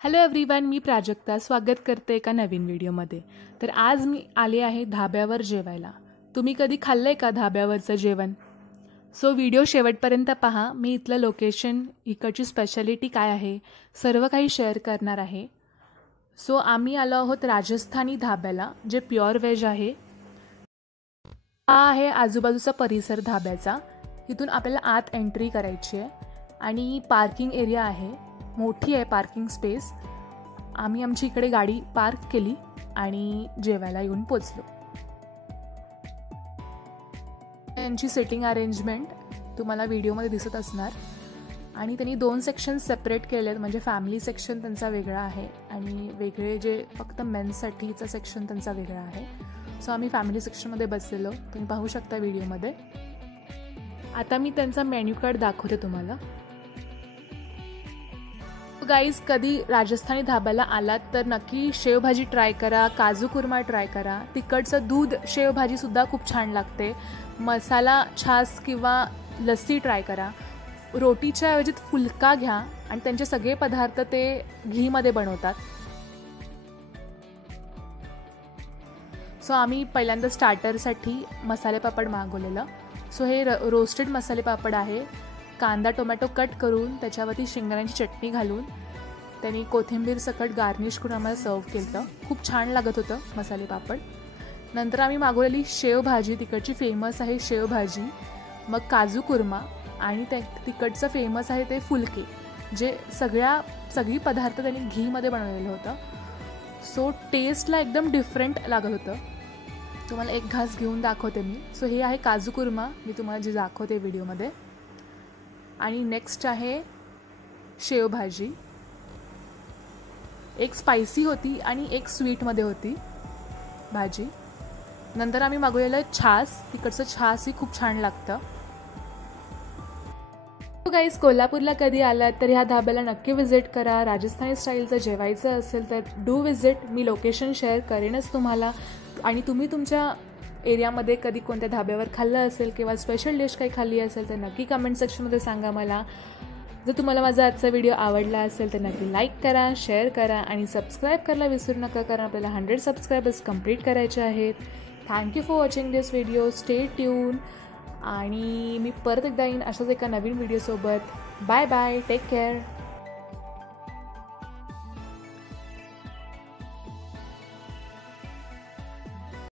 Hello everyone, मी प्राजक्ता स्वागत करते एका नवीन व्हिडिओमध्ये। तर आज मी आले आहे धाब्यावर जेवायला। तुम्ही कधी खाल्लंय का धाब्यावरचं जेवण? सो व्हिडिओ शेवटपर्यंत पहा। मी इथलं लोकेशन, इकडची स्पेशालिटी काय आहे, सर्व काही शेअर करणार आहे। सो आम्ही आलो आहोत राजस्थानी धाब्याला, जे प्युअर व्हेज आहे। हा आहे आजूबाजूचा परिसर धाब्याचा। इथून आपल्याला आत एंट्री करायची आहे आणि पार्किंग एरिया आहे, मोठी आहे पार्किंग स्पेस। आम्ही आमची इकडे गाडी पार्क केली आणि जेवायला येऊन पोचलो। यांची सिटिंग अरेंजमेंट तुम्हाला व्हिडिओमध्ये दिसत असणार। आणि त्यांनी दोन सेक्शन सेपरेट केले आहेत, म्हणजे फॅमिली सेक्शन त्यांचा वेगळा आहे आणि वेगळे जे फक्त मेन्ससाठीचा सेक्शन त्यांचा वेगळा आहे। सो आम्ही फॅमिली सेक्शनमध्ये बसलेलो, तुम्ही पाहू शकता व्हिडिओमध्ये। आता मी त्यांचा मेन्यू कार्ड दाखवते तुम्हाला। गाईज, कधी राजस्थानी धाब्याला आलात तर नक्की शेवभाजी ट्राय करा, काजू कुर्मा ट्राय करा। तिकडचं दूध शेवभाजीसुद्धा खूप छान लागते। मसाला छास किंवा लस्सी ट्राय करा। रोटीच्या ऐवजीत फुलका घ्या आणि त्यांचे सगळे पदार्थ ते घीमध्ये बनवतात। सो आम्ही पहिल्यांदा स्टार्टरसाठी मसाले पापड मागवलेलं। सो हे रोस्टेड मसाले पापड आहे। कांदा टोमॅटो कट करून त्याच्यावरती शेंगदाण्याची चटणी घालून त्यांनी कोथिंबीर सकट गार्निश करून आम्हाला सर्व केलं। खूप छान लागत होतं मसाले पापड। नंतर आम्ही मागवलेली शेवभाजी, तिकडची फेमस आहे शेवभाजी, मग काजू कुर्मा आणि तिकडचं फेमस आहे ते फुलके, जे सगळी पदार्थ त्यांनी घीमध्ये बनवलेलं होतं। सो टेस्टला एकदम डिफरंट लागत होतं। तुम्हाला एक घास घेऊन दाखवते मी। सो हे आहे काजू कुर्मा, मी तुम्हाला जे दाखवते व्हिडिओमध्ये। आणि नेक्स्ट आहे शेवभाजी, एक स्पायसी होती आणि एक स्वीटमध्ये होती भाजी। नंतर आम्ही मागवलेलं छास, तिकडचं छासही खूप छान लागतं। गाईज, कोल्हापूरला कधी आलात तर ह्या धाब्याला नक्की व्हिजिट करा। राजस्थानी स्टाईलचं जेवायचं असेल तर डू व्हिजिट। मी लोकेशन शेअर करेनच तुम्हाला। आणि तुम्ही तुमच्या एरियामध्ये कधी कोणत्या धाब्यावर खाल्लं असेल किंवा स्पेशल डिश काही खाल्ली असेल तर नक्की कमेंट सेक्शनमध्ये सांगा मला। जर तुम्हाला माझा आजचा व्हिडिओ आवडला असेल तर नक्की लाईक करा, शेअर करा आणि सबस्क्राईब करायला विसरू नका, कारण आपल्याला 100 सबस्क्रायबर्स कंप्लीट करायचे आहेत। Thank you for watching this video, stay tune. आणि मी परत एकदा येईन अशाच एका नवीन व्हिडिओसोबत। Bye bye, take care.